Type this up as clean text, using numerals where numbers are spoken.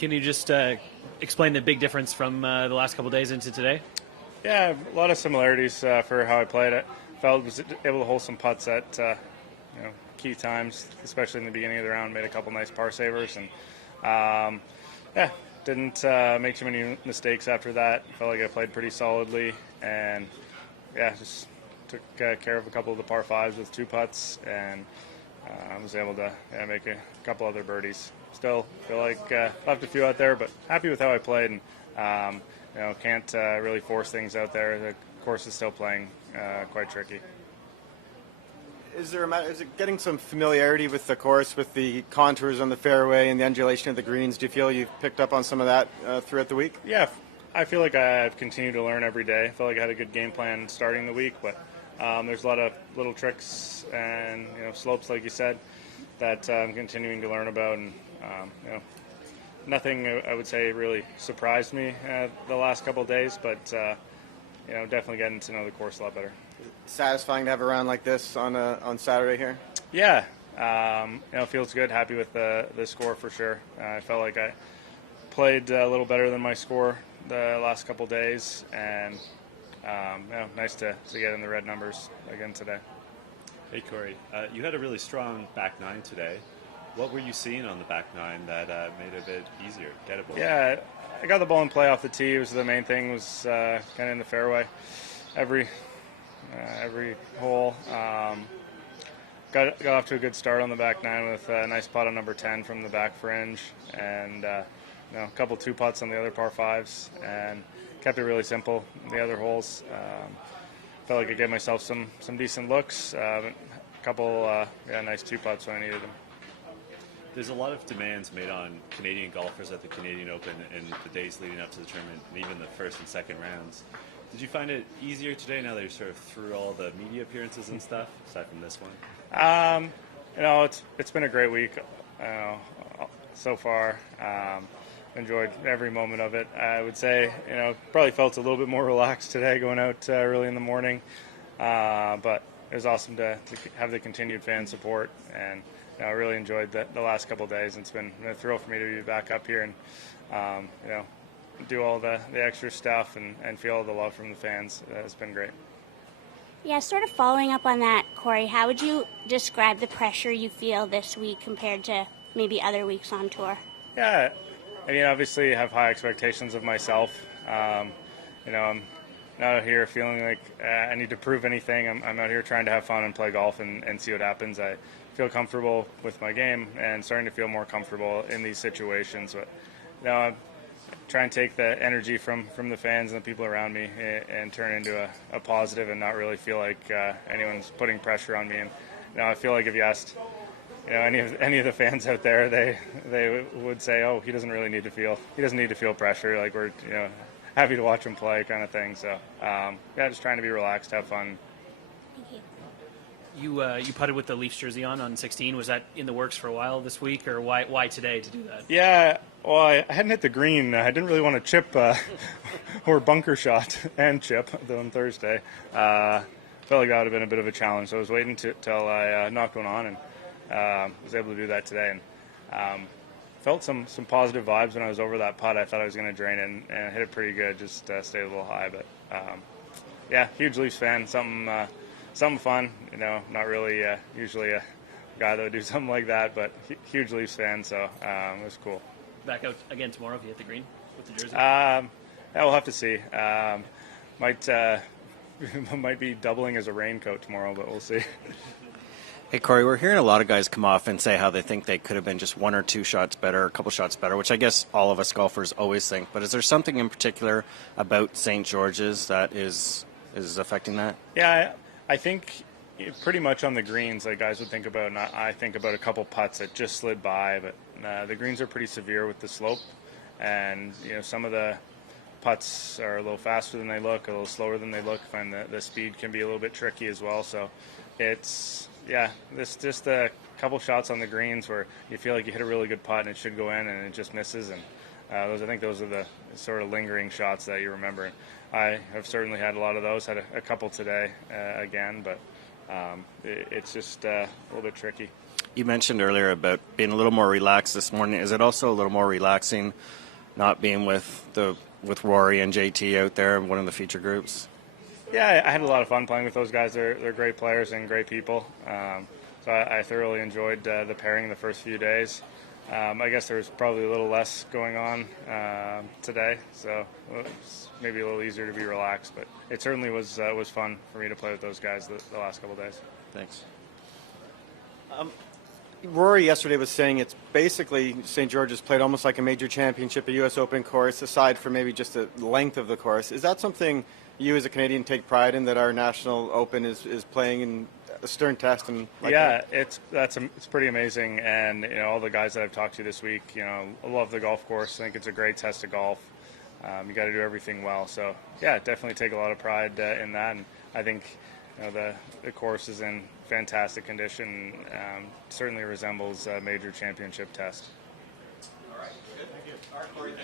Can you just explain the big difference from the last couple days into today? Yeah, a lot of similarities for how I played it. Felt was able to hold some putts at key times, especially in the beginning of the round. Made a couple nice par savers, and yeah, didn't make too many mistakes after that. Felt like I played pretty solidly, and yeah, just took care of a couple of the par fives with 2 putts, and I was able to make a couple other birdies. Still feel like left a few out there, but happy with how I played, and can't really force things out there. The course is still playing quite tricky. Is it getting some familiarity with the course, with the contours on the fairway and the undulation of the greens? Do you feel you've picked up on some of that throughout the week? Yeah, I feel like I've continued to learn every day. I feel like I had a good game plan starting the week, but there's a lot of little tricks and slopes, like you said, that I'm continuing to learn about, and nothing I would say really surprised me the last couple of days, but definitely getting to know the course a lot better. Satisfying to have a round like this on Saturday here? Yeah, feels good. Happy with the score for sure. I felt like I played a little better than my score the last couple of days, and nice to get in the red numbers again today. Hey Corey, you had a really strong back nine today. What were you seeing on the back nine that made it a bit easier, gettable? Yeah, I got the ball in play off the tee. It was the main thing. Was kind of in the fairway every hole. Got off to a good start on the back nine with a nice putt on number 10 from the back fringe, and a couple 2 putts on the other par fives, and kept it really simple. The other holes, felt like I gave myself some decent looks. A couple nice 2 putts when I needed them. There's a lot of demands made on Canadian golfers at the Canadian Open in the days leading up to the tournament, and even the first and second rounds. Did you find it easier today now that you're sort of through all the media appearances and stuff, aside from this one? It's been a great week so far. Enjoyed every moment of it. I would say, probably felt a little bit more relaxed today going out early in the morning, but it was awesome to have the continued fan support, and I really enjoyed the last couple of days. It's been a thrill for me to be back up here and do all the extra stuff and feel all the love from the fans. It's been great. Yeah, sort of following up on that, Corey, how would you describe the pressure you feel this week compared to maybe other weeks on tour? Yeah, obviously I have high expectations of myself. I'm not out here feeling like I need to prove anything. I'm out here trying to have fun and play golf and see what happens. I feel comfortable with my game and starting to feel more comfortable in these situations. But I try and take the energy from the fans and the people around me and turn it into a positive, and not really feel like anyone's putting pressure on me. And I feel like if you asked any of the fans out there, they would say, oh, he doesn't need to feel pressure. Like, we're happy to watch him play, kind of thing. So just trying to be relaxed, have fun. Thank you. You putted with the Leafs jersey on 16. Was that in the works for a while this week, or why today to do that? Yeah, well, I hadn't hit the green. I didn't really want to chip or bunker shot and chip on Thursday. Felt like that would have been a bit of a challenge, so I was waiting till I knocked one on, and was able to do that today. And felt some positive vibes when I was over that putt. I thought I was going to drain it, and I hit it pretty good, just stayed a little high. But huge Leafs fan, something fun. Not really usually a guy that would do something like that, but huge Leafs fan, so it was cool. Back out again tomorrow if you hit the green with the jersey? Yeah, we'll have to see. Might be doubling as a raincoat tomorrow, but we'll see. Hey, Corey, we're hearing a lot of guys come off and say how they think they could have been just 1 or 2 shots better, a couple shots better, which I guess all of us golfers always think. But is there something in particular about St. George's that is affecting that? Yeah, I think pretty much on the greens, like guys would think about, and I think about a couple putts that just slid by, but the greens are pretty severe with the slope, and some of the putts are a little faster than they look, a little slower than they look, and the speed can be a little bit tricky as well. So it's just a couple shots on the greens where you feel like you hit a really good putt and it should go in and it just misses, and I think those are the sort of lingering shots that you remember. I have certainly had a lot of those. Had a couple today again, but it's just a little bit tricky. You mentioned earlier about being a little more relaxed this morning. Is it also a little more relaxing not being with Rory and JT out there, one of the feature groups? Yeah, I had a lot of fun playing with those guys. They're great players and great people. So I thoroughly enjoyed the pairing the first few days. I guess there was probably a little less going on today, so it's maybe a little easier to be relaxed. But it certainly was fun for me to play with those guys the last couple of days. Thanks. Rory yesterday was saying it's basically St. George's played almost like a major championship, a U.S. Open course, aside from maybe just the length of the course. Is that something you as a Canadian take pride in, that our National Open is playing in a stern test? And like yeah, it's pretty amazing. And all the guys that I've talked to this week, I love the golf course. I think it's a great test of golf. You got to do everything well. So yeah, definitely take a lot of pride in that. And I think the course is in fantastic condition. Certainly resembles a major championship test. All right, good. Thank you.